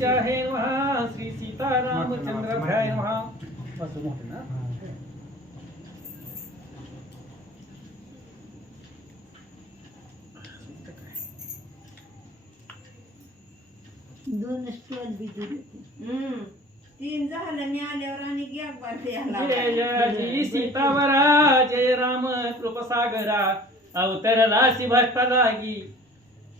गणेशाय नमः श्री सीतारामचंद्राभ्याय नमः. बस मोठं ना. दोन स्टॉल बी दिले. तीन झालं मी आल्यावर आणि गॅप बारते जय जय सीतावरा जय राम कृपसागरा अवतरला भक्ता लागी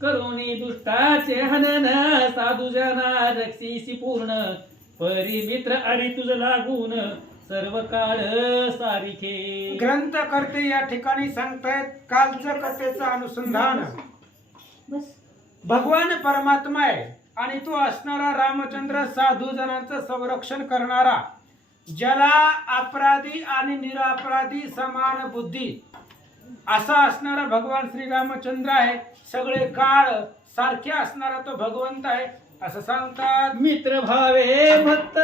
करुणी दुष्टाचे हनन साधू जना रक्षीसी पूर्ण परी मित्र आणि तुझ लागून सर्व काळ सारिखे. ग्रंथकर्ते या ठिकाणी सांगतायत कालचं कथेचं अनुसंधान. बस भगवान परमात्मा आहे आणि तो असणारा रामचंद्र साधू जणांचं संरक्षण करणारा, ज्याला अपराधी आणि निरपराधी समान बुद्धी असा असणारा भगवान श्री रामचंद्र आहे. सगळे काळ सारखे असणारा तो भगवंत आहे असं सांगतात. मित्र भावे भक्त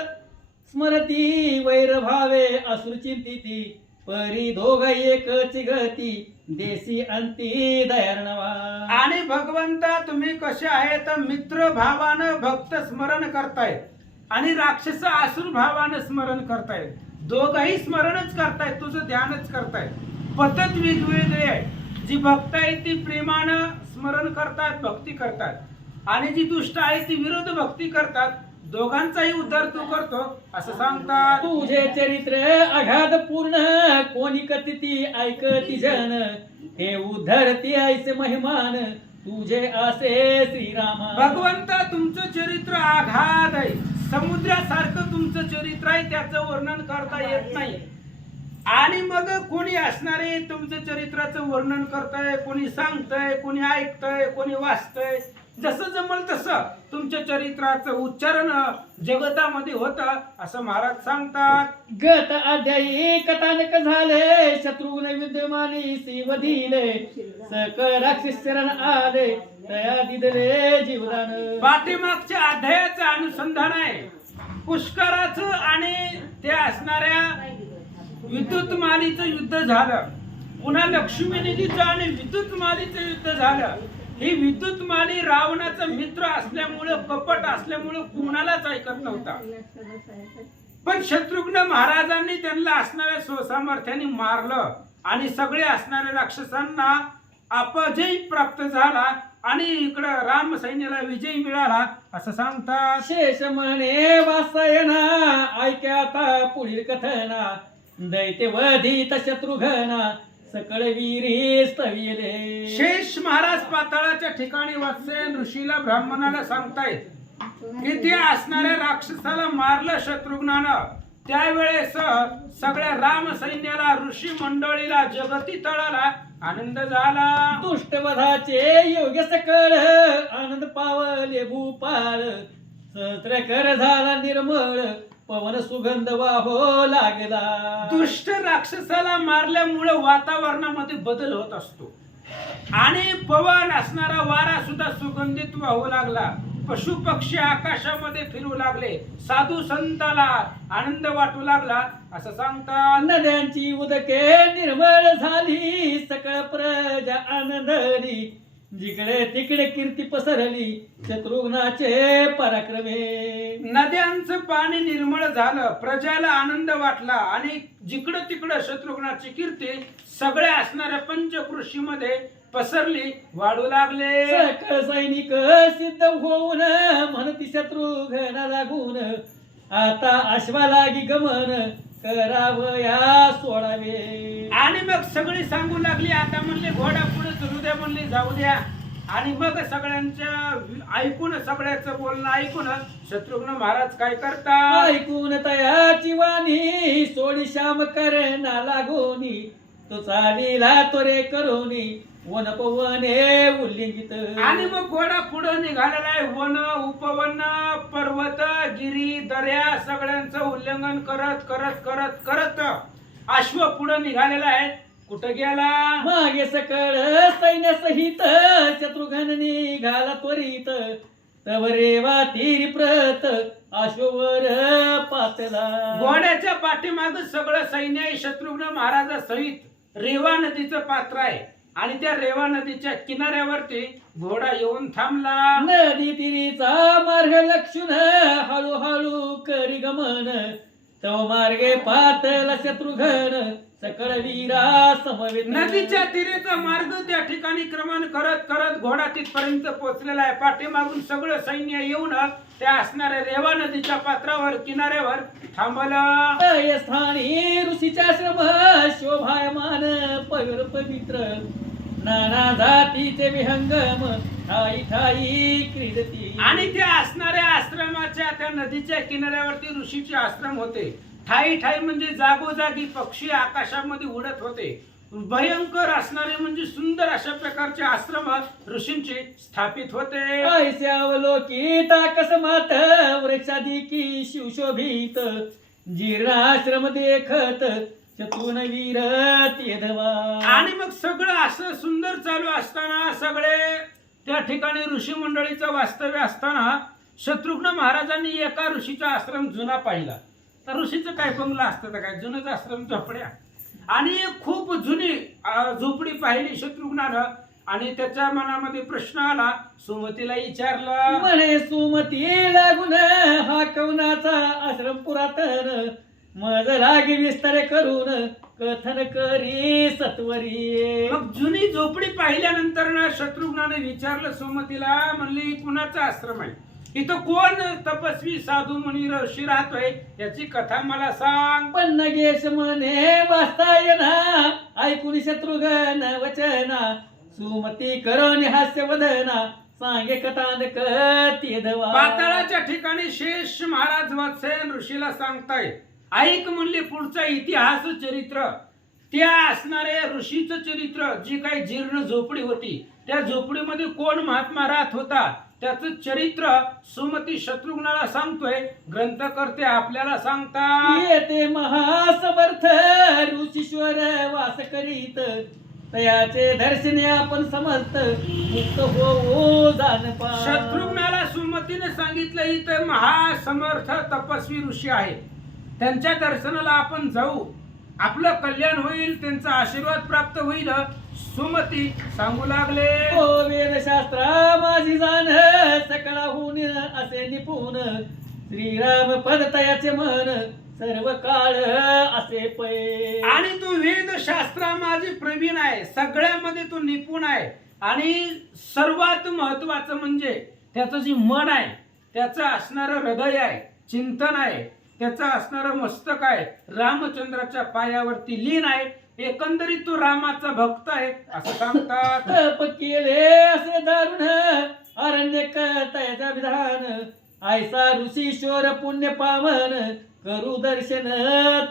स्मरती वैर भावे असुर चिंतिती परी दोघ एकच गती देसी अंती दयार्णवा. आणि भगवंता तुम्ही कसे आहेत? मित्र भावानं भक्त स्मरण करतायत आणि राक्षस आसुर भावानं स्मरण करतायत. दोघही स्मरणच करतायत, तुझं ध्यानच करतायत. पद्धत वेगवेगळी आहे. जी भक्त आहे ती प्रेमानं स्मरण करतात, भक्ती करतात, आणि जी दुष्ट आहे ती विरोध भक्ती करतात. दोघांचाही उद्धार तू करतो असं सांगतात. तुझे चरित्र अगाध पूर्ण कोणी कथिती ऐकती जन हे उद्धरती ऐसे महिमान तुझे असे श्रीरामा. भगवंता तुमचं चरित्र आघात आहे, समुद्रासारखं तुमचं चरित्र आहे, त्याचं वर्णन करता येत नाही. आणि मग कोणी असणारे तुमचं चरित्राचं वर्णन करताय, कोणी सांगतय, कोणी ऐकतय, कोणी वाचतय. जसं जमल तसं तुमच्या चरित्राचं उच्चारण जगतामध्ये होतं असं महाराज सांगतात. गत अध्यायी कथानक झाले शत्रुघ्न विद्यमानी शिवधीले सकळ राक्षस शरण आले तया दिदले जीवदान. पाठीमागच्या अध्यायाचं अनुसंधान आहे पुष्कराचं आणि ते असणाऱ्या विद्युत मालीचं युद्ध झालं. पुन्हा लक्ष्मीनिधीचं आणि विद्युत मालीचं युद्ध झालं. ही विद्युत माली रावणाचा मित्र असल्यामुळं, कपट असल्यामुळं कुणालाच ऐकत नव्हता. पण शत्रुघ्न महाराजांनी त्यांना असणाऱ्या स्वसामर्थ्याने मारलं आणि सगळे असणाऱ्या राक्षसांना अपजय प्राप्त झाला आणि इकडं राम सैन्याला विजय मिळाला असं सांगतात. शेष म्हणे वासयना ऐक्या आता पुढील कथना दैत्य वधित शत्रुघ्ना सकळ वीरी स्तविले. शेष महाराज पाताळाच्या ठिकाणी वात्स्ययन ऋषीला ब्राह्मणाला सांगतायत की ते असणाऱ्या राक्षसाला मारलं शत्रुघ्नानं. त्यावेळेस सगळ्या राम सैन्याला, ऋषी मंडळीला, जगती तळाला आनंद झाला. दुष्टवधाचे योग्य सकळ आनंद पावले भूपाळ सहस्त्रकर झाला निर्मळ पवन सुगंध वाहो लागला. दुष्ट राक्षसाला मारल्यामुळे वातावरणामध्ये बदल होत असतो आणि पवन असणारा वारा सुद्धा सुगंधित वाहू लागला. पशु पक्षी आकाशामध्ये फिरू लागले. साधू संताला आनंद वाटू लागला असं सांगतात. नद्यांची उदके निर्मळ झाली सकळ प्रजा आनंदली जिकडे तिकडे कीर्ती पसरली शत्रुघ्नाचे पराक्रमे. नद्यांचं पाणी निर्मळ झालं, प्रजाला आनंद वाटला आणि जिकडं तिकडं शत्रुघ्नाची कीर्ती सगळ्या असणाऱ्या पंचकृषीमध्ये पसरली, वाढू लागले. सकळ सैनिक सिद्ध होऊन म्हणती शत्रुघ्ना लागून आता अश्वा लागी गमन करावया सोडावे. आणि मग सगळी सांगू लागली. आता म्हणले घोडा पुढे चलू द्या, म्हणले जाऊ द्या. आणि मग सगळ्यांच्या ऐकून, सगळ्याचं बोलणं ऐकून शत्रुघ्न महाराज काय करतात? ऐकून तयाची वाणी सोडी श्याम करना लागोनी तो चालीला तोरे करोनी वन पवने उल्लिंगित. आणि मग घोडा पुढे निघालेला आहे. वन, उपवन, पर्वत, गिरी, दर्या सगळ्यांचं उल्लंघन करत करत करत करत अश्व पुढे निघालेला आहे. कुठं गेला? मागे सकळ सैन्यासहित शत्रुघ्न निघाला त्वरित तवरेवा तीर प्रत अश्ववर पातला. घोड्याच्या पाठीमाग सगळं सैन्य आहे शत्रुघ्न महाराजासहित. रेवा नदीचं पात्र आहे आणि त्या रेवा नदीच्या किनाऱ्यावरती घोडा येऊन थांबला. नदी तिरीचा मार्ग लक्षुण हळूहळू करी गमन तव मार्गे पातल शत्रुघ्न सकळ वीरा समवेत नदीच्या तीरेचा मार्ग त्या ठिकाणी क्रमण करत करत घोडा तिथपर्यंत पोहोचलेला आहे. पाठीमागून सगळं सैन्य येऊन त्या असणाऱ्या रेवा नदीच्या पात्रावर किनाऱ्यावर थांबलं. या स्थानी ऋषीचा श्रम शोभायमान पवित्र नाना जातीचे विहंगम ठाई ठाई क्रीडती. आणि त्या असणाऱ्या आश्रमाच्या त्या नदीच्या किनाऱ्यावरती ऋषीचे आश्रम होते. ठाई ठाई म्हणजे जागोजागी पक्षी आकाशामध्ये उडत होते. भयंकर असणारे म्हणजे सुंदर अशा प्रकारचे आश्रम ऋषींचे स्थापित होते. ऐसे अवलोकित अकस्मात वृक्षादिकी शिवशोभित जीर्णाश्रम देखत शत्रुन वीर तेधवा. आणि मग सगळं असं सुंदर चालू असताना सगळे त्या ठिकाणी ऋषी मंडळीचं वास्तव्य असताना शत्रुघ्न महाराजांनी एका ऋषीचा आश्रम जुना पाहिला. तर ऋषीचं काय बंगला असतं तर काय जुनच आश्रम झोपड्या. आणि एक खूप जुनी झोपडी पाहिली शत्रुघ्नानं. आणि त्याच्या मनामध्ये प्रश्न आला. सुमतीला विचारलं म्हणे सुमती लागून हा कवनाचा आश्रम पुरातन मज लागी विस्तार करून कथन करी सत्वरी. मग जुनी झोपडी पाहिल्यानंतर ना शत्रुघ्नाने विचारलं सुमतीला. म्हणली कुणाचा आश्रम आहे, इथं कोण तपस्वी साधू मुनी ऋषी राहतोय याची कथा मला सांग. पण नगेश म्हणे वाचता येना ऐकून शत्रुघ्न वचना सुमती करून हास्य वदना सांगे कथानक तेधवा. पाताळाच्या ठिकाणी शेष महाराज वत्सेन ऋषीला सांगताय. ऐक म्हणले पुढचा इतिहास चरित्र. त्या असणाऱ्या ऋषीचं चरित्र जी काही जीर्ण झोपडी होती त्या झोपडीमध्ये कोण महात्मा राहत होता त्याचं चरित्र सुमती शत्रुघ्नाला सांगतोय. ग्रंथकर्ते आपल्याला सांगतात. येते महासमर्थ ऋषीश्वर वास करीत तयाचे दर्शने आपण समर्थ मुक्त होऊ जाण पा. शत्रुघ्नाला सुमतीने सांगितलं इथं महासमर्थ तपस्वी ऋषी आहेत. त्यांच्या दर्शनाला आपण जाऊ. आपलं कल्याण होईल, त्यांचा आशीर्वाद प्राप्त होईल. सुमती सांगू लागले. ओ वेदशास्त्रा माझी जाण सकळाहून असे निपुण श्रीराम पद तयाचे मन सर्व काळ असे पै. आणि तू वेदशास्त्रा माझी प्रवीण आहे, सगळ्यामध्ये तू निपुण आहे. आणि सर्वात महत्वाचं म्हणजे त्याचं जी मन आहे, त्याचं असणारं हृदय आहे, चिंतन आहे, त्याचं असणारं मस्तक आहे रामचंद्राच्या पायावरती लीन आहे. एकंदरीत तो रामाचा भक्त आहे असं सांगतात. तप केले असे दारुण अरण्यक तयाचा विधान ऐसा ऋषीश्वर पुण्य पावन करू दर्शन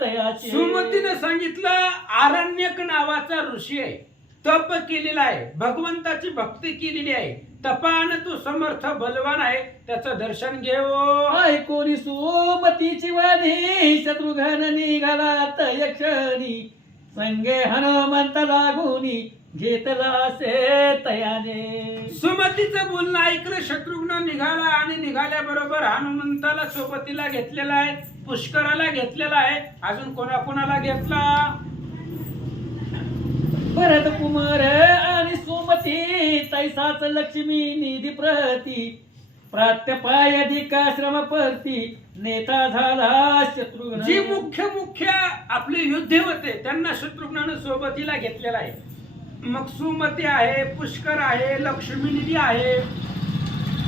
तयाचे. सुमतीने सांगितलं आरण्यक नावाचा ऋषी आहे, तप केलेला आहे, भगवंताची भक्ती केलेली आहे, तपान तो समर्थ बलवान आहे, त्याचं दर्शन घेऊ. ऐकोनी सुमतीची वाणी शत्रुघ्न निघाला तयक्षणी संगे हनुमंत लागूनी घेतला असे तयाने. सुमतीचं बोलणं ऐकलं शत्रुघ्न निघाला आणि निघाल्याबरोबर हनुमंताला सोबतीला घेतलेला आहे, पुष्कराला घेतलेला आहे. अजून कोणाकोणाला घेतला? भरत कुमार आणि सुमती तैसाच लक्ष्मी निधी प्रती प्रात्यपायधिकाश्रम परती नेता झाला शत्रुघ्न. जी मुख्य आपले योद्धे होते त्यांना शत्रुघ्नानं सोबतीला घेतलेला आहे. मग सुमती आहे, पुष्कर आहे, लक्ष्मीनिधी आहे,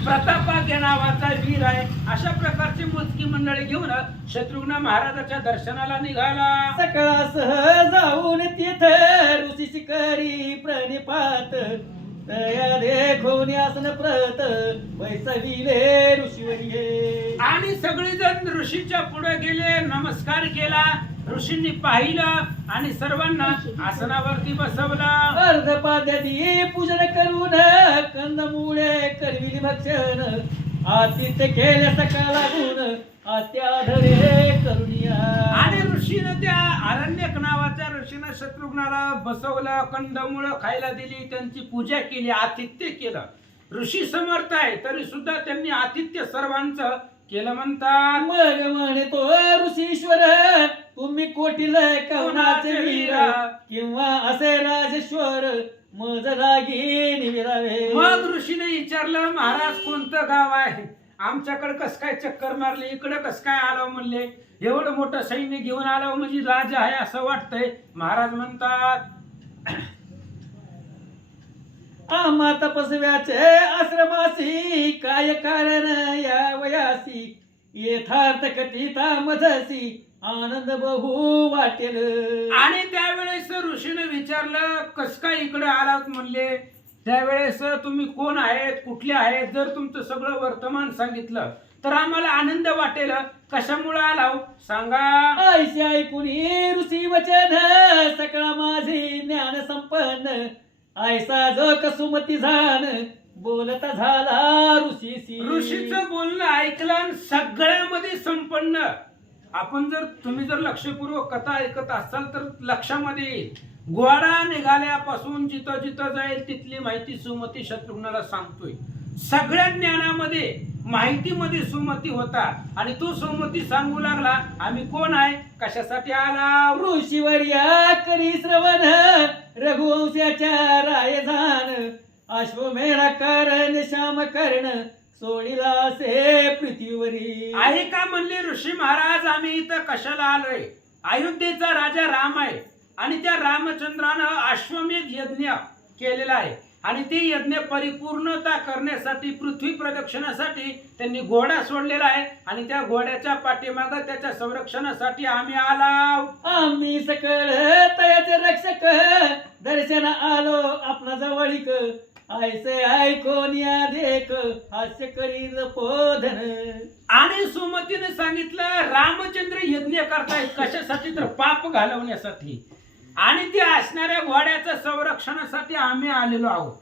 प्रतापाग्य नावाचा वीर आहे. अशा प्रकारची मोजकी मंडळी घेऊन शत्रुघ्न महाराजाच्या दर्शनाला निघाला. सकाळसह जाऊन तीथ ऋषी शिकारी प्रणिपात तया देखोनी आसन प्रत वैसविले ऋषीवर्ये. आणि सगळेजण ऋषीच्या पुढे गेले, नमस्कार केला. ऋषींनी पाहिलं आणि सर्वांना आसनावरती बसवला. अर्धपाद्यादी पूजन करून कंदमुळे करविली भक्षण आतिथ्य केले सकाळ लागून आत्याधरे करुणिया. आणि ऋषीनं त्या आरण्यक नावाच्या ऋषीनं शत्रुघ्नाला बसवलं, कंदमुळं खायला दिली, त्यांची पूजा केली, आतिथ्य केलं. ऋषी समर्थ आहे तरी सुद्धा त्यांनी आतिथ्य सर्वांचं केलं म्हणतात. मग म्हणे तो ऋषीश्वर तुम्ही कोटील कवनाचे वीर किंवा असे राजेश्वर मज लागी निवेदावे. मग ऋषीने विचारलं महाराज कोणतं गाव आहे? आमच्याकडे कस काय चक्कर मारली, इकडे कस काय आलो म्हणले, एवढं मोठं सैन्य घेऊन आलो म्हणजे राजा आहे असं वाटतंय. महाराज म्हणतात, आम्हा तपस्व्याचे आश्रमासी काय कारण या वयासी, यथार्थ कथिता मजसी आनंद बहु वाटेल. आणि त्यावेळेस ऋषीने विचारलं कस काय इकडे आलात म्हणले. त्यावेळेस तुम्ही कोण आहेत, कुठले आहेत, जर तुमचं सगळं वर्तमान सांगितलं तर आम्हाला आनंद वाटेल. कशामुळे आलाव सांगा. ऐशी ऐकून ऋषी वचन सकळा माझी ज्ञान संपन्न, ऐसा जो कसुमती झान बोलता झाला ऋषीसी. ऋषीचं बोलणं ऐकलं आणि सगळ्यामध्ये संपन्न. आपण जर तुम्ही जर लक्षपूर्वक कथा ऐकत असाल तर लक्षामध्ये येईल. घोडा निघाल्यापासून जिथं जिथं जाईल तिथली माहिती सुमती शत्रुघ्नाला सांगतोय. सगळ्या ज्ञानामध्ये माहितीमध्ये सुमती होता आणि तो सुमती सांगू लागला आम्ही कोण आहे, कशासाठी आला. ऋषीवर्या करी श्रवण रघुवंशाच्या रायधान, अश्वमेधा कर्ण श्याम कर्ण सोडिला असे पृथ्वीवरी. आहे का म्हणले ऋषी महाराज, आम्ही इथं कशाला आलोय. अयोध्येचा राजा राम आहे आणि त्या रामचंद्रानं अश्वमेध यज्ञ केलेला आहे आणि ते यज्ञ परिपूर्णता करण्यासाठी पृथ्वी प्रदक्षिणासाठी त्यांनी घोडा सोडलेला आहे आणि त्या घोड्याच्या पाठीमागं त्याच्या संरक्षणासाठी आम्ही आलो. आम्ही सकळ तयाचे रक्षक दर्शन आलो आपला जवळीक, ऐसे ऐकून या देख हास्य करील पोधन. आणि सुमतीने सांगितलं रामचंद्र यज्ञ करतायत कशासाठी तर पाप घालवण्यासाठी आणि ते असणाऱ्या घोड्याच्या संरक्षणासाठी आम्ही आलेलो आहोत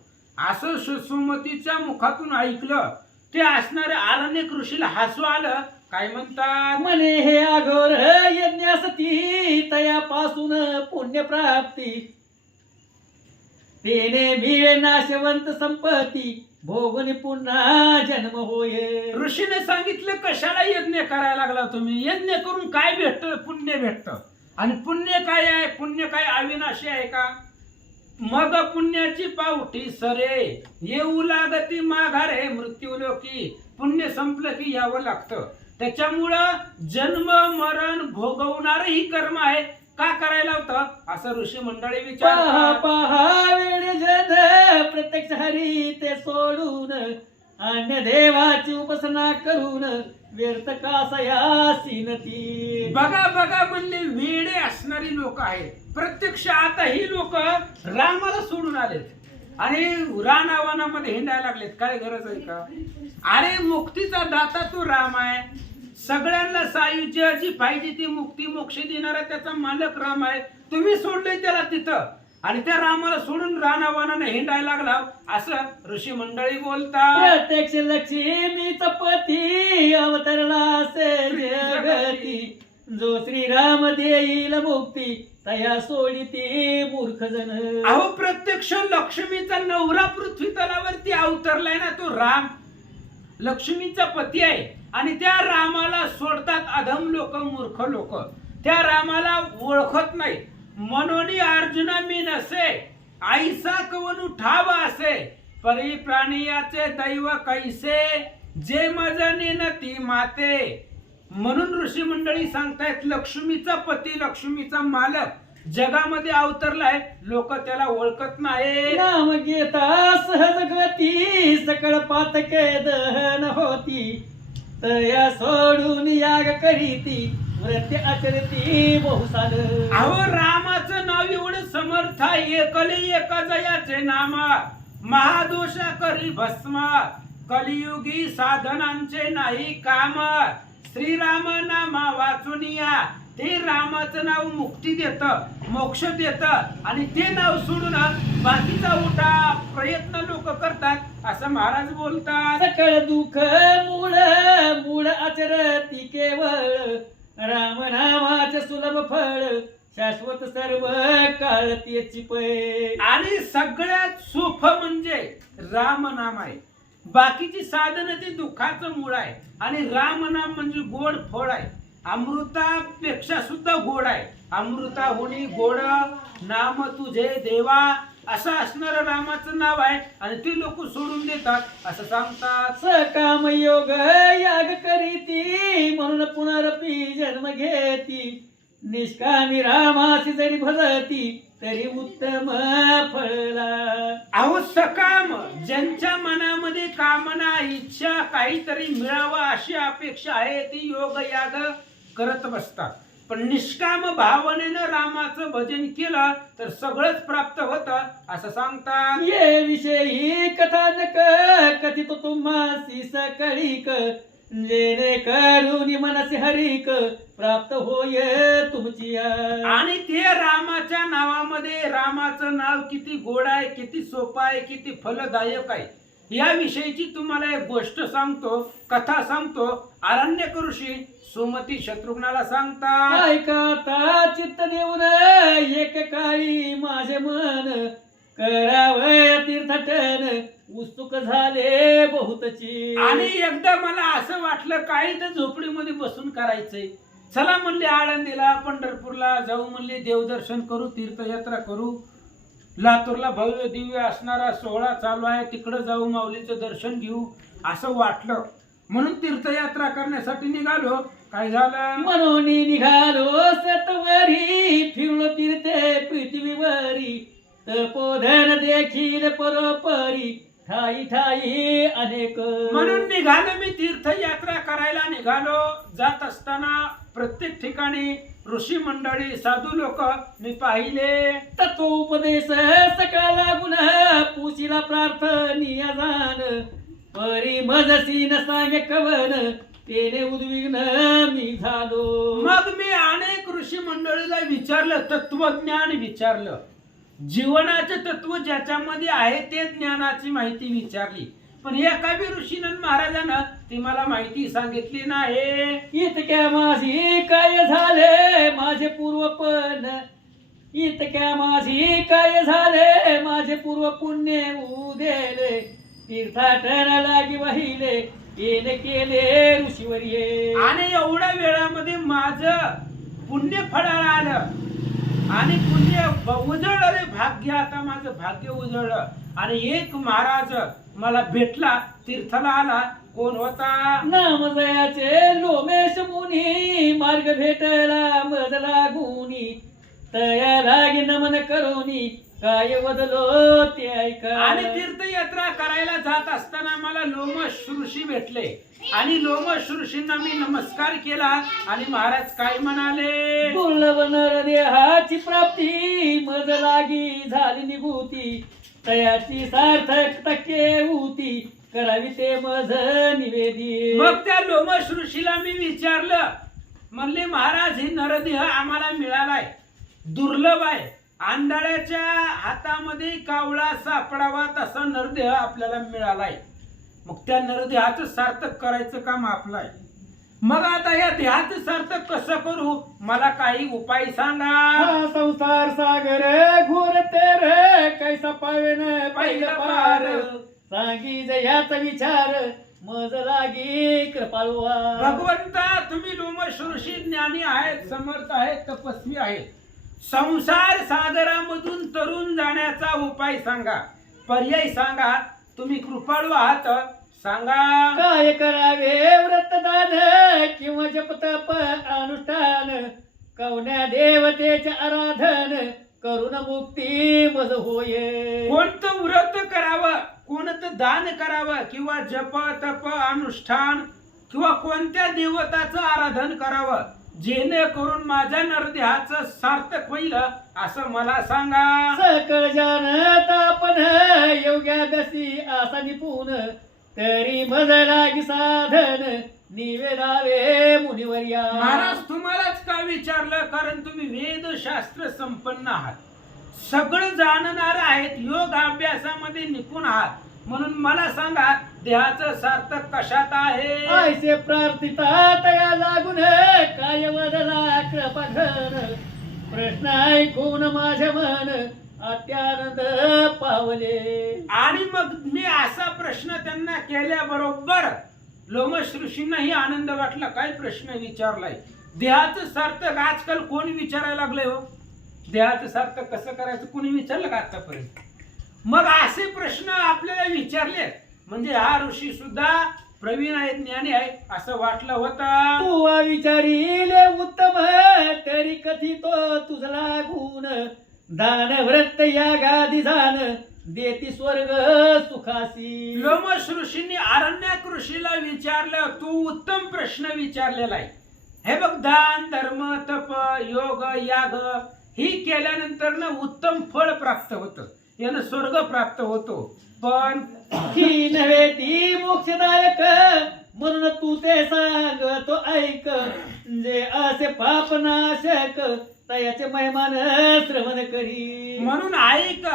असं सुमतीच्या मुखातून ऐकलं. ते असणाऱ्या अरण्यक ऋषीला हसू आलं. काय म्हणतात म्हणे हे अघोर यज्ञासती तयापासून पुण्य प्राप्ती, तेने मिळे नाशवंत संपत्ती भोगून पुन्हा जन्म होय. ऋषीने सांगितलं कशाला यज्ञ करायला लागला तुम्ही. यज्ञ करून काय भेटतं, पुण्य भेटतं. आणि पुण्य काय आहे, पुण्य काय अविनाशी आहे का. मग पुण्याची पावठी सरे येऊ लागती माघारे मृत्यू लोकी. पुण्य संपलं की यावं लागतं. त्याच्यामुळं जन्म मरण भोगवणारही कर्म आहे. का करायला होतं असं ऋषी मंडळी पहा विचारतात. पहा वेळ जन प्रत्यक्ष हरी ते सोडून, अन्य देवाची उपासना करून व्यर्थ कासयासी नती. बघा बघा म्हणले वेडे असणारी लोक आहेत. प्रत्यक्ष आता ही लोक रामाला सोडून आलेत आणि रानावानामध्ये हिंडायला लागलेत. काय गरज आहे का. अरे मुक्तीचा दाता तो राम आहे. सगळ्यांना सायुज्य जी पाहिजे ती मुक्ती मोक्ष देणारा त्याचा मालक राम आहे. तुम्ही सोडले त्याला तिथं आणि त्या रामाला सोडून रानावानाने हिंडायला लागला असं ऋषी मंडळी बोलतात. प्रत्यक्ष लक्ष्मीचा पती अवतरला असे जगती, जो श्रीराम देईल मुक्ती तया सोडी ती मूर्ख जन. अहो प्रत्यक्ष लक्ष्मीचा नवरा पृथ्वी तलावरती अवतरलाय ना तो राम. लक्ष्मीचा पती आहे आणि त्या रामाला सोडतात अधम लोक, मूर्ख लोक. त्या रामाला ओळखत नाही. मनोनी अर्जुना मी नसे आईसा कवनु ठाव असे, परी प्राणियाचे दैव कैसे जे मजनी न ती माते. म्हणून ऋषी मंडळी सांगतायत लक्ष्मीचा पती, लक्ष्मीचा मालक जगामध्ये अवतरलाय. लोक त्याला ओळखत नाही. नाम घेता सहज गती सकळ पातके दहन होती, तया सोडून याग करीती व्रत आचरती बहुसाल. अहो रामाचं नाव एवढं समर्थ आहे. एकले एक जयाचे नाम महादोषा करी भस्म, कलियुगी साधनांचे नाही काम. श्रीराम नामा वाचुनिया. ते रामाचं नाव मुक्ती देतं, मोक्ष देतं आणि ते नाव सोडून बाकीचा उठा प्रयत्न लोक करतात असं महाराज बोलतात. सकळ दुःख मूळ मूळ आचरती केवळ, राम नामाचे सुलभ फळ शाश्वत सर्व काळ त्याची पै. आणि सगळ्यात सोप म्हणजे राम नाम आहे. बाकीची साधन ते दुःखाचं मूळ आहे आणि राम नाम म्हणजे गोड फळ आहे. अमृतापेक्षा सुद्धा गोड आहे. अमृताहुनी गोड नाम तुझे देवा. असं असणारं रामाचं नाव आहे आणि ते लोक सोडून देतात असं सांगतात. सकाम योग याग करीती म्हणून पुनरपी जन्म घेती. निष्कामी रामासी जरी भजती तरी उत्तम फळला. अहो सकाम ज्यांच्या मनामध्ये कामना इच्छा काहीतरी मिळावं अशी अपेक्षा आहे ती योग याग करत बसतात. पण निष्काम भावनेनं रामाचं भजन केलं तर सगळंच प्राप्त होतं असं सांगतात. ये विषयी कथानक कथित तुम्हासी सकळीक. जेणे करून मनसी हरिक प्राप्त होय तुमची. आणि ते रामाच्या नावामध्ये रामाचं नाव किती गोड आहे, किती सोपं आहे, किती फलदायक आहे या विषयीची तुम्हाला एक गोष्ट सांगतो, कथा सांगतो. अरण्यक ऋषी सुमती शत्रुघ्नाला सांगतात. ऐकाता चित्त देऊन एक काळी माझे मन करावय तीर्थटन उत्सुक झाले बहुतची. आणि एकदा मला असं वाटलं काही तर झोपडीमध्ये बसून करायचंय. चला म्हणले आळंदीला पंढरपूरला जाऊ, म्हणले देवदर्शन करू, तीर्थयात्रा करू. लातूरला भव्य दिव्य असणारा सोहळा चालू आहे, तिकडं जाऊ माऊलीचं दर्शन घेऊ असं वाटलं. म्हणून तीर्थयात्रा करण्यासाठी निघालो. काय झालं? म्हणून निघालो सतवरी फिरलो तीर्थे पृथ्वीवरी. तपोधन देखील परोपरी ठाई ठाई अनेक. म्हणून निघालो मी तीर्थयात्रा करायला निघालो. जात असताना प्रत्येक ठिकाणी ऋषी मंडळी साधू लोक मी पाहिले. तत्वोपदेश सकाळ लागून पुशीला प्रार्थनीय जाण. परी मजसी न सांगे कवन तेने उद्विग्न मी झालो. मग मी अनेक ऋषी मंडळीला विचारलं, तत्वज्ञान विचारलं, जीवनाचे तत्व ज्याच्यामध्ये आहे ते ज्ञानाची माहिती विचारली. पण एका बी ऋषीनं महाराजांना ती मला माहिती सांगितली नाही. इतक्या माझी काय झाले माझे पूर्वपण. इतक्या माझी काय झाले माझे पूर्व पुण्य उदेले. तीर्थाटन लागी वाहिले येणे केले ऋषीवर्ये. आणि एवढ्या वेळामध्ये माझं पुण्य फळाला आलं आणि पुण्य उजळलं रे भाग्य. आता माझं भाग्य उजळलं आणि एक महाराज मला भेटला, तीर्थाला आला. कोण होता? नामजयाचे लोमेश मुनी मार्ग भेटला मज लागुनी. तया लागी नमन करोनी काय वदलो ते ऐका. आणि तीर्थयात्रा करायला जात असताना मला लोमश ऋषी भेटले आणि लोमश ऋषींना मी नमस्कार केला. आणि महाराज काय म्हणाले? दुर्लभ नर देहाची प्राप्ती मज लागी झाली निभूती. तयाची सार्थक टक्के होती करावी ते मज निवेदी. मग त्या लोमश ऋषीला मी विचारलं, म्हणले महाराज हे नरदेह आम्हाला मिळालाय, दुर्लभ आहे. आंधळ्याच्या हातामध्ये कावळा सापडावा तसा नरदेह आपल्याला मिळालाय. मग त्या नरदेहाचं सार्थक करायचं काम आपलं आहे. मग आता या देहाचं सार्थक कसं करू, मला काही उपाय सांगा. हा संसार सागर घोर तेर कैसा पावेन पहिलं पार. सांगी जयाचा विचार मज लागी कृपाळू. भगवंता तुम्ही लोमश ऋषी ज्ञानी आहेत, समर्थ आहेत, तपस्वी आहेत. संसार सागरामधून तरुण जाण्याचा उपाय सांगा, पर्याय सांगा. तुम्ही कृपाळू आहात, सांगा. काय करावे व्रतदान किंवा जपतप अनुष्ठान. कवण्या देवतेचे आराधन करून मुक्ती मज होय. कोणतं व्रत करावं, कोणतं दान करावं किंवा जप तप अनुष्ठान किंवा कोणत्या देवताचं आराधन करावं जेणेकरून माझ्या नरदेहाचं सार्थक होईल असं मला सांगा. सकळ जानत आपण योग्या दसी असा निपुण. तरी मज लागी साधन निवेदावे मुनिवर्या. महाराज तुम्हालाच का विचारलं, कारण तुम्ही वेदशास्त्र संपन्न आहात, सगळं जाणणार आहेत, योग अभ्यासामध्ये निपुण आहात. म्हणून मला सांगा देहाचं सार्थक कशात आहे. ऐसे प्रार्थिता तया लागून काय वदला कृपाघन. प्रश्न ऐकून माझे मन अत्यानंद पावले. आणि मग मी असा प्रश्न त्यांना केल्याबरोबर लोमश ऋषींनाही आनंद वाटला. काय प्रश्न विचारलाय, देहाचं सार्थक आजकाल कोण विचारायला लागलंय हो. देहाचं सार्थक कसं करायचं कोणी विचारलं का आतापर्यंत? मग असे प्रश्न आपल्याला विचारले म्हणजे हा ऋषी सुद्धा प्रवीण आहे, ज्ञानी आहे असं वाटलं होतं. तू विचारीले उत्तम तरी कथितो तुझला गुण दान व्रत या गादी जाण देती स्वर्ग सुखासी. लोमश ऋषींनी आरण्याक ऋषीला विचारलं, तू उत्तम प्रश्न विचारलेला आहे. हे बघ, दान धर्म तप योग याग ही केल्यानंतर ना उत्तम फळ प्राप्त होतं, यानं स्वर्ग प्राप्त होतो. पण ही नव्हे ती मोक्षदायक म्हणून तू ते सांगतो ऐक जे असे पाप नाशक तयाचे महिमान श्रवण करी. म्हणून ऐक,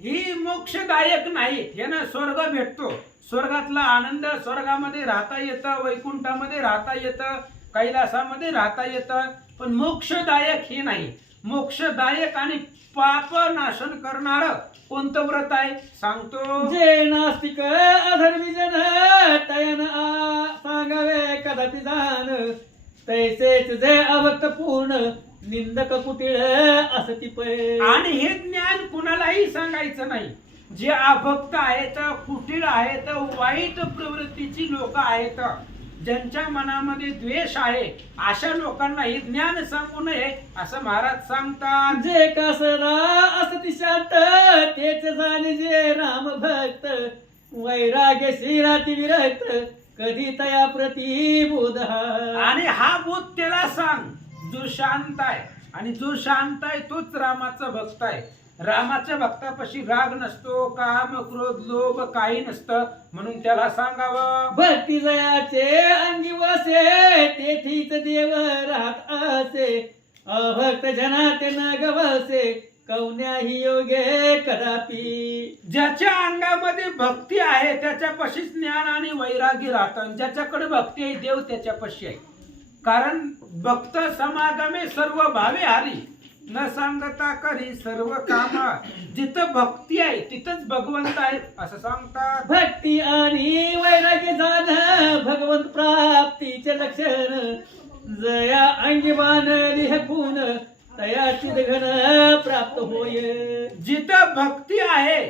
ही मोक्षदायक नाही, यानं स्वर्ग भेटतो. स्वर्गातला आनंद, स्वर्गामध्ये राहता येतं, वैकुंठामध्ये राहता येतं, कैलासामध्ये राहता येतं, पण मोक्षदायक हे नाही. मोक्षदायक आणि पाप नाशन करणार कोणतं व्रत आहे सांगतो. जे नास्तिक अधर्मी जन तयन सांगावे कदापि जाण तैसेच जे अभक्त पूर्ण निंदक कुटिळ असती पै. आणि हे ज्ञान कुणालाही सांगायचं नाही. जे अभक्त आहेत, कुटिळ आहेत, वाईट प्रवृत्तीची लोक आहेत, ज्यांच्या मनामध्ये द्वेष आहे, अशा लोकांना हे ज्ञान सांगू नये असं महाराज सांगतात. जे कसरा असती शांत तेच झाले जे राम भक्त वैराग्य श्रीराती विरक्त कधी तया प्रतिबोध. आणि हा बोध त्याला सांग जो शांत आहे, आणि जो शांत आहे तोच रामाचा भक्त आहे. रामाच्या भक्तापाशी राग नसतो, काम क्रोध लोभ काही नसतं, म्हणून त्याला सांगावं. भक्ती जयाचे अंगी वसे तेथीच देव राहत असे अभक्त जनात न गवसे कवण्याही योगे कदापि. ज्याच्या अंगामध्ये भक्ती आहे त्याच्यापाशी ज्ञान आणि वैरागी राहतात. ज्याच्याकडे भक्ती आहे देव त्याच्यापाशी आहे. कारण भक्त समागमे सर्व भावे हरी न सांगता करी सर्व काम. जिथं भक्ती आहे तिथंच भगवंत आहे असं सांगतात. भक्ती आणि वैराग्य जाण भगवंत प्राप्तीचे लक्षण जया अंगी बांधली हकून तयाची घन प्राप्त होय. जिथं भक्ती आहे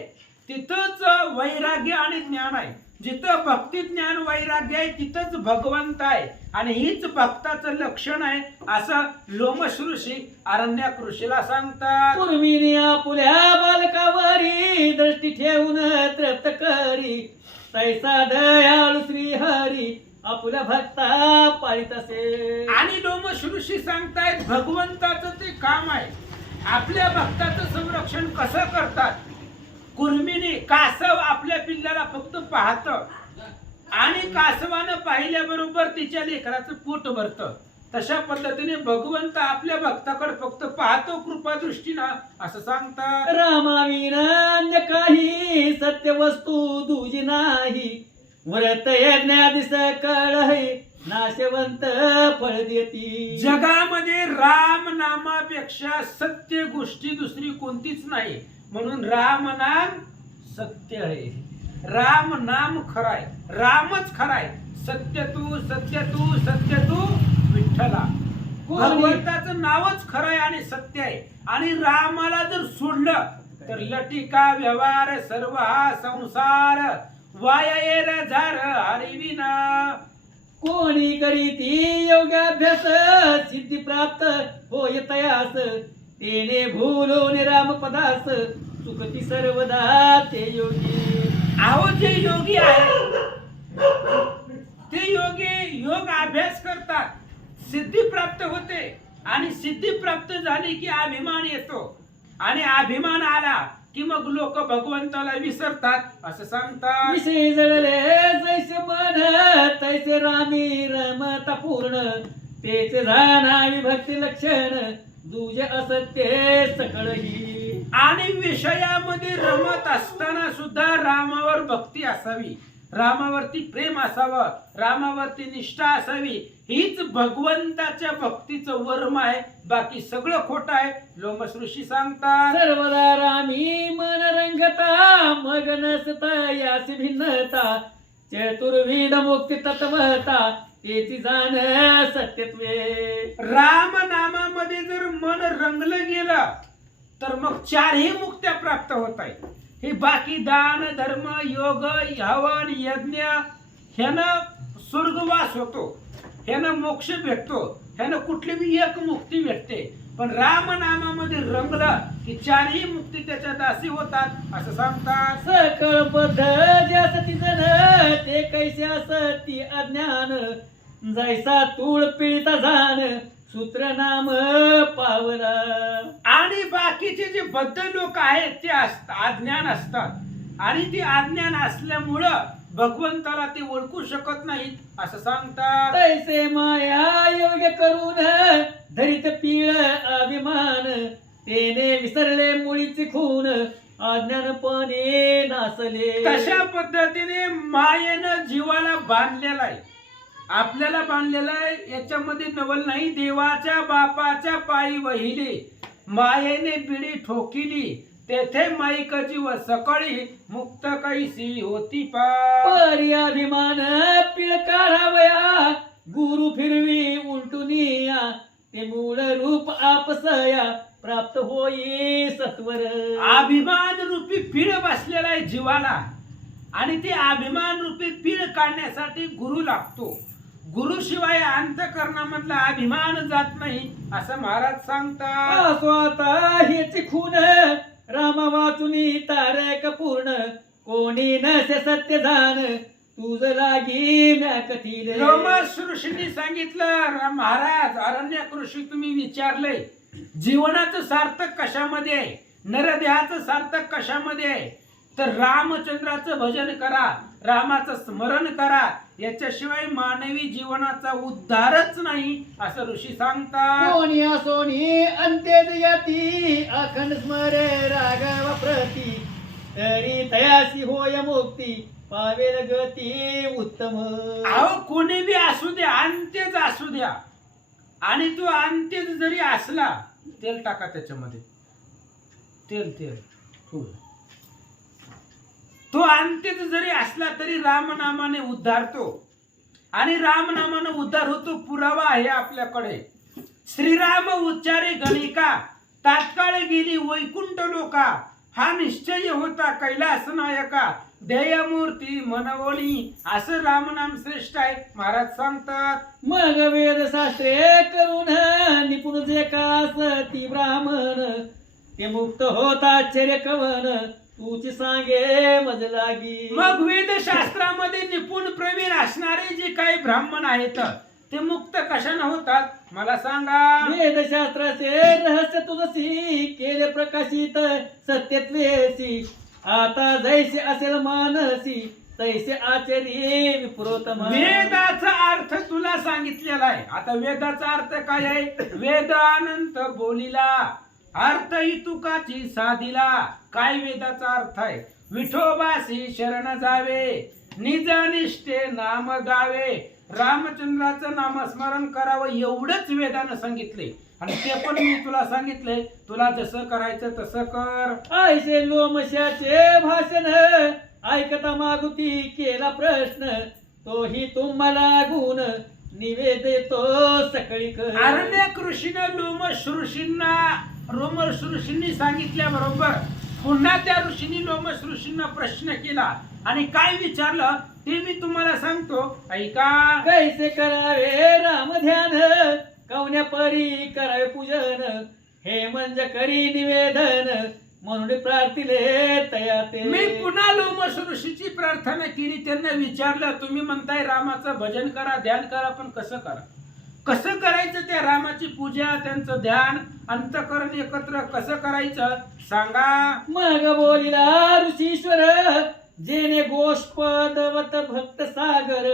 तिथंच वैराग्य आणि ज्ञान आहे. जिथं भक्ती ज्ञान वैराग्य आहे तिथंच भगवंत आहे, आणि हीच भक्ताचं लक्षण आहे असं लोमश ऋषी अरण्याक ऋषीला सांगतात. पूर्वीने आपुल्या बालकावरी दृष्टी ठेवून तृप्त करी तैसा दयाळू श्री हरी आपुल्या भक्ता पाळीत असे. आणि लोमश ऋषी सांगतायत भगवंताचं ते काम आहे. आपल्या भक्ताचं संरक्षण कसं करतात. कुर्मीने कासव आपल्या पिल्लाला फक्त पाहत, आणि कासवानं पाहिल्याबरोबर तिच्या लेकराचं पोट भरतं. तशा पद्धतीने भगवंत आपल्या भक्ताकडे फक्त पाहतो कृपा दृष्टीनं असं सांगतात. रामाविना काही सत्य वस्तू दुजी नाही व्रत यज्ञादी सकळ नाशवंत फळ देती. जगामध्ये राम नामापेक्षा सत्य गोष्टी दुसरी कोणतीच नाही, म्हणून राम नाम सत्य आहे. राम नाम खराय, रामच खराय. सत्य तू सत्य तू सत्य तू विठ्ठला. भगवंताचं नावच खरंय आणि सत्य आहे. आणि रामाला जर सोडलं तर लटिका व्यवहार सर्व हा संसार वायर झार हरिविना. कोणी करीती योगाभ्यास सिद्धी प्राप्त होय तयास तेने भूलोने राम पदास सुखती सर्वदा ते योगी. अहो जे योगी आहे ते योगी योग अभ्यास करतात, सिद्धी प्राप्त होते, आणि सिद्धी प्राप्त झाली की अभिमान येतो, आणि अभिमान आला की मग लोक भगवंताला विसरतात असं सांगतात. विषय जळले जैसे मन तैसे रामी रमता पूर्ण तेचे जाणावी भक्ती लक्षण दुजे असत्य सकळही. आणि विषयामध्ये रमत असताना सुद्धा रामावर भक्ती असावी, रामावरती प्रेम असावं, रामावरती निष्ठा असावी. हीच भगवंताच्या भक्तीचं वर्म आहे, बाकी सगळं खोटं आहे. लोमश ऋषी सांगतात. सर्वदा रामी मन रंगता मग नसता याची भिन्नता चतुर्विध मुक्ती तत्वता तेची जाण सत्यत्वे. राम नामामध्ये जर मन रंगलं गेलं तर मग चारही मुक्त्या प्राप्त होत आहेत. हे बाकी दान धर्म योग हवन यज्ञ ह्यानं स्वर्गवास होतो, ह्यानं मोक्ष भेटतो, ह्यानं कुठली बी एक मुक्ती भेटते. पण राम नामामध्ये रंगलं की चारही मुक्ती त्याच्या दासी होतात असं सांगतात. सकळ बद्ध ज्यासती जन ते कैसे असती अज्ञान जैसा तूळ पिळता जाण सूत्र नाम पावला. आणि बाकीचे जे बद्ध लोक आहेत ते अज्ञान असतात आणि ते अज्ञान असल्यामुळं भगवंताला ते ओळखू शकत नाहीत असं सांगतात. तैसे माया योग्य करून धरित पीळ अभिमान तेने विसरले मुळीचे खून अज्ञानपणे नासले. तशा पद्धतीने मायेनं जीवाला बांधलेला आहे, आपल्याला बांधलेला आहे. याच्यामध्ये नवल नाही. देवाच्या बापाच्या पायी वहिले मायेने बिडी ठोकिली तेथे माईकाची व सकाळी मुक्त कैसी होती परी अभिमान पिळ काढावया गुरु फिरवी उलटुनिया ते मूळ रूप आपसया प्राप्त होई सत्वर. अभिमान रूपी पीळ बसलेला आहे जीवाला आणि ते अभिमान रूपी पीळ काढण्यासाठी गुरु लागतो. गुरु शिवाय अंतःकरणामधला अभिमान जात नाही असं महाराज सांगतात. स्वतः हेची खून रामा वाचुनी तारक पूर्ण कोणी नसे सत्य जाण तुझ लागी म्या कथील. लोमस ऋषींनी सांगितलं, महाराज अरण्यक ऋषी तुम्ही विचारलंय जीवनाचं सार्थक कशामध्ये आहे, नरदेहाचं सार्थक कशामध्ये आहे, तर रामचंद्राचं भजन करा, रामाचं स्मरण करा, याच्याशिवाय मानवी जीवनाचा उद्धारच नाही असं ऋषी सांगतात. कोणी असोनी अंत्यज याती अखंड स्मरे राघव प्रती तरी तयासी होय मुक्ती पावेल गती उत्तम. अहो कोणी बी असू द्या, अंत्यज असू द्या, आणि तो अंत्यज जरी असला तेल टाका त्याच्यामध्ये, तेल थोडं. तो अंत्यज जरी असला तरी रामनामाने उद्धारतो आणि रामनामाने उद्धार होतो. पुरावा आहे आपल्याकडे. श्रीराम उच्चारे गणिका तात्काळ गेली वैकुंठ लोका हा निश्चय होता कैलास नायका ध्येयमूर्ती मनवणी असं रामनाम श्रेष्ठ आहे महाराज सांगतात. मग वेदशास्त्रे करून निपुण जे कास ती ब्राह्मण ते मुक्त होत आश्चर्य कवन तुची सांगे मज लागी. मग वेदशास्त्रामध्ये निपुण प्रवीण असणारे जे काही ब्राह्मण आहेत ते मुक्त कशाने होतात मला सांगा. वेदशास्त्राचे रहस्य तुझसी केले प्रकाशित सत्यत्वेसी आता जैसे असेल मानसी तैसे आचरी विप्रोतम. वेदाचा अर्थ तुला सांगितलेला आहे. आता वेदाचा अर्थ काय आहे. वेद अनंत बोलिला अर्थ ही तुकाची साधिला. काय वेदाचा अर्थ आहे. विठोबासी शरण जावे निज निष्ठे नाम गावे रामचंद्राचं नामस्मरण करावं एवढंच वेदानं सांगितले आणि ते पण मी तुला सांगितलंय. तुला जसं करायचं तसं कर. ऐसे लोमशाचे भाषण ऐकता मागुती केला प्रश्न तोही तुम्हाला गुण निवेदितो सकळी कर. अरण्यक ऋषीनं लोमश ऋषींनी सांगितल्याबरोबर पुन्हा त्या ऋषींनी लोमश ऋषींना प्रश्न केला आणि काय विचारलं ते मी तुम्हाला सांगतो ऐका. कैसे करावे राम ध्यान कवन्या परी करावे पूजन हे म्हणजे करी निवेदन म्हणून प्रार्थिले तया ते. मी पुन्हा लोमश ऋषीची प्रार्थना केली. त्यांना विचारलं तुम्ही म्हणताय रामाचं भजन करा ध्यान करा पण कसं करा, कसं करायचं त्या रामाची पूजा त्यांचं ध्यान अंतःकरण एकत्र कसं करायचं सांगा. मग बोलिला ऋषीश्वर जेने गोष्पदवत भक्त सागर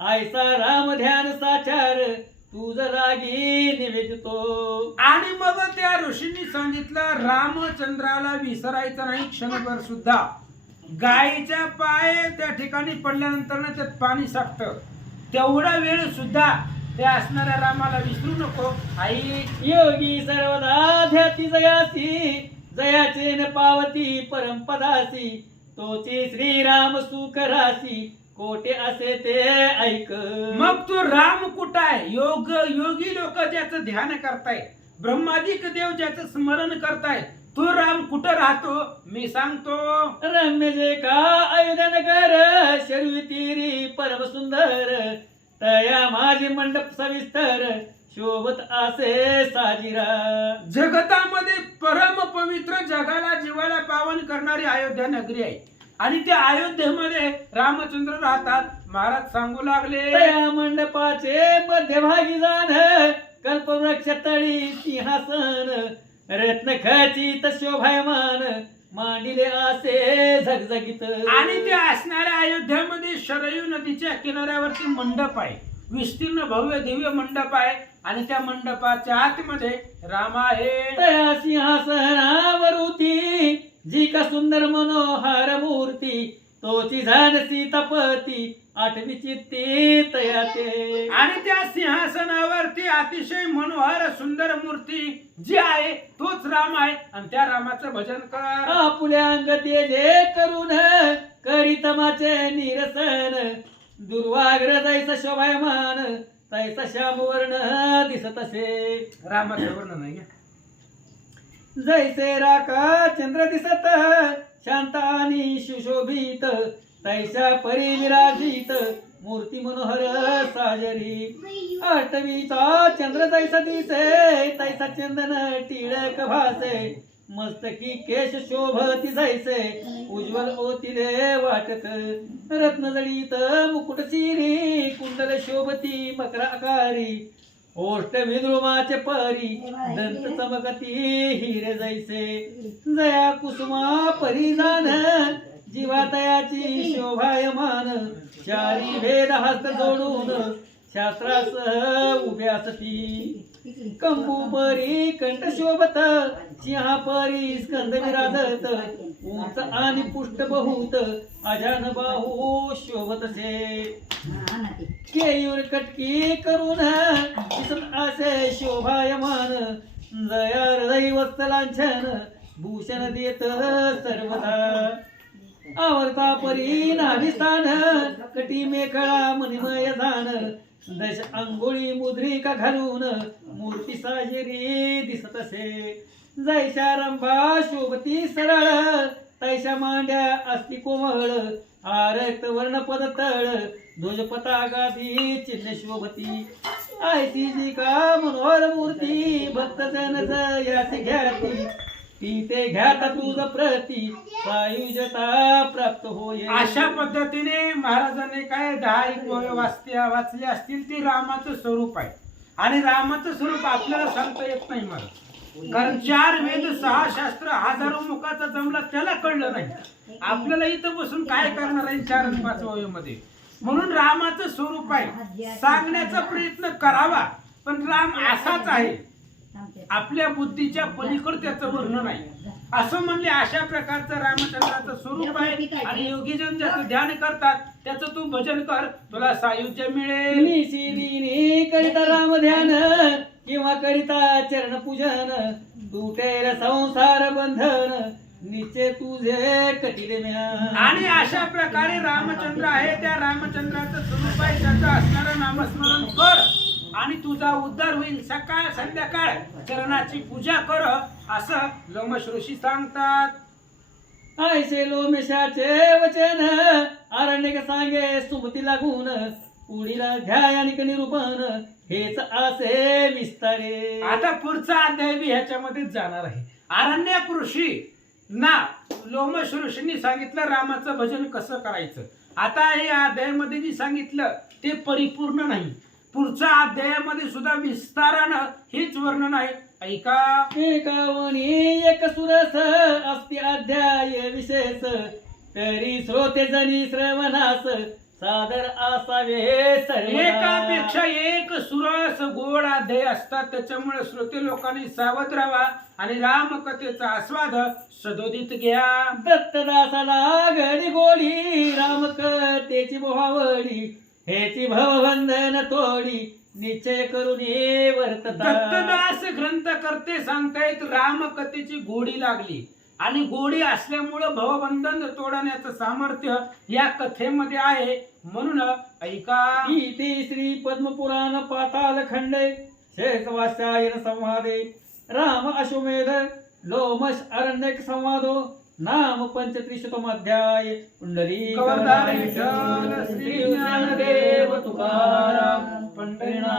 आयसा राम ध्यान साचार तुझ लागी निवेदितो. आणि मग त्या ऋषींनी सांगितलं रामचंद्राला विसरायचं नाही क्षणभर सुद्धा. गायीच्या पाय त्या ठिकाणी पडल्यानंतर ना त्यात पाणी साठतं तेवढा वेळ सुद्धा त्या असणाऱ्या रामाला विसरू नको. आई योगी सर्वदा ध्याती जयासी जयाचे न पावती परमपदासी तोची श्रीराम सुख रासी कोटे असे ते ऐक. मग तो राम कुठं आहे. योगी लोक ज्याचं ध्यान करताय ब्रह्मादिक देव ज्याचं स्मरण करताय तू राम कुठं राहतो मी सांगतो. रम्य जे का अयोध्या नगर शरवी तीरी परम सुंदर तया माझे मंडप सविस्तर शोभत असे साजिरा. जगतामध्ये परम पवित्र जगाला जीवाला पावन करणारी अयोध्या नगरी आहे आणि त्या अयोध्येमध्ये रामचंद्र राहतात. महाराज सांगू लागले तया मंडपाचे मध्यभागी जाण कल्पवृक्ष तळी सिंहासन रत्न खचित शोभायमान मांडिले असे झगझगीत. आणि त्या असणाऱ्या अयोध्यामध्ये शरयू नदीच्या किनाऱ्यावरती मंडप आहे. विस्तीर्ण भव्य दिव्य मंडप आहे आणि त्या मंडपाच्या आतमध्ये राम आहे. तया सिंहासनावरती जी का सुंदर मनोहर मूर्ती तोची झान सीतापती आठवी चित्ती तया ते. आणि त्या सिंहासनावरती अतिशय मनोहर सुंदर मूर्ती जी आहे तोच राम आहे आणि त्या रामाचं भजन कर. आपुल्या अंग तेजे करून करीतमाचे निरसन दुर्वाग्र जैसा शोभायमान तैसा श्यामवर्ण दिसत असे. रामाचं वर्णन आहे. जैसे राका चंद्र दिसत शांत आणि सुशोभित तैसा परी विराजित मूर्ती मनोहर साजरी. आठवीचा चंद्र जैसा दिसे तैसा चंदन टिळक भासे मस्तकी केश शोभती जैसे उज्ज्वल ओतिले वाटत रत्न जडित मुकुट चिरी कुंडल शोभती मकर आकारी ओष्ट विद्रुमाचे परी दंत चमकती हिरे जैसे जया कुसुमा परिधान जीवातयाची शोभायमान चारी भेद हस्त जोडून शास्त्रासह उभ्या सती कंबू परी कंठ शोभत सिंहा परी स्कंद विराजत उंच आणि पुष्ट बहुत अजान बाहू शोभतसे केयूर कटकी करून दिसत असे शोभायमान जया हृदय वत्सलांछन भूषण देत सर्वदा आवरता परी नाभिस्थान कटी मेखळा मणिमय जाण दश अंगुळी मुद्रिका घालून मूर्ती साजेरी दिसत असे जैशा रंभा शोभती सरळ तैशा मांड्या अस्ति कोमळ आरक्त वर्ण पद तळ ध्वज पताकाधी चिन्ह शोभती ऐसी जी का मनोहर मूर्ती भक्त जन यासी घ्याती ती ते घ्याता तुझ प्रती सायुजता प्राप्त होय. अशा पद्धतीने महाराजांनी काय 10 वाचले असतील. ते रामाचं स्वरूप आहे आणि रामाचं स्वरूप आपल्याला सांगता येत नाही मला, कारण 4 वेद 6 शास्त्र हजारो मुखाचा जमला त्याला कळलं नाही. आपल्याला इथं बसून काय करणार आहे 4 आणि 5 मध्ये. म्हणून रामाचं स्वरूप आहे सांगण्याचा प्रयत्न करावा, पण राम असाच आहे आपल्या बुद्धीच्या पलीकडे त्याचं वर्णन आहे असं म्हणले. अशा प्रकारचं रामचंद्राचं स्वरूप आहे आणि योगीजन ज्याचं ध्यान करतात त्याचं तू भजन कर, तुला सायुज्य मिळेल. निशिदिनी करिता राम ध्यान किंवा करिता चरण पूजन तुटेल संसार बंधन निचे तुझे कटिले म्यान. आणि अशा प्रकारे रामचंद्र आहे त्या रामचंद्राचं स्वरूप आहे त्याचं असणारं नामस्मरण कर आणि तुझा उद्धार होईल. सकाळ संध्याकाळ चरणाची पूजा कर असं लोमश ऋषी सांगतात. ऐसे लोमेशाचे वचन आरण्यक सांगे सुमती लागून पुढीला ध्याय आणि निरूपण हेच असे विस्तारे. आता पुढचा अध्याय बी ह्याच्यामध्येच जाणार आहे. आरण्यक ऋषी ना लोमश ऋषींनी सांगितलं रामाचं भजन कसं करायचं. आता हे अध्यायामध्ये जे सांगितलं ते परिपूर्ण नाही. पुढच्या अध्यायामध्ये सुद्धा विस्तारानं हेच वर्णन आहे. ऐका. एकावनी एक सुरस अस्ति अध्याय विशेष तरी श्रोते जनी श्रवणास सादर असावे सर्व. एकापेक्षा एक सुरस गोड अध्याय असतात त्याच्यामुळे श्रोते लोकांनी सावध राहावा आणि रामकथेचा आस्वाद सदोदित घ्या. दत्तदासाला गडी गोडी रामकथेची मोहावडी हेची भवबंधन तोडी निश्चय करून वर्तता. दत्तदास ग्रंथ करते सांगतायत रामकथेची गोडी लागली आणि गोडी असल्यामुळं भवबंधन तोडण्याचं सामर्थ्य या कथेमध्ये आहे. म्हणून ऐका. इति श्री पद्मपुराण पाताल खंडे शेषवास्यायन संवादे राम अश्वमेध लोमश अरण्यक संवादो नाम पंचत्रिशतमोध्याय पुंडलिक कवरधारी विठ्ठल श्री ज्ञानदेव तुकाराम पंढरीनाथ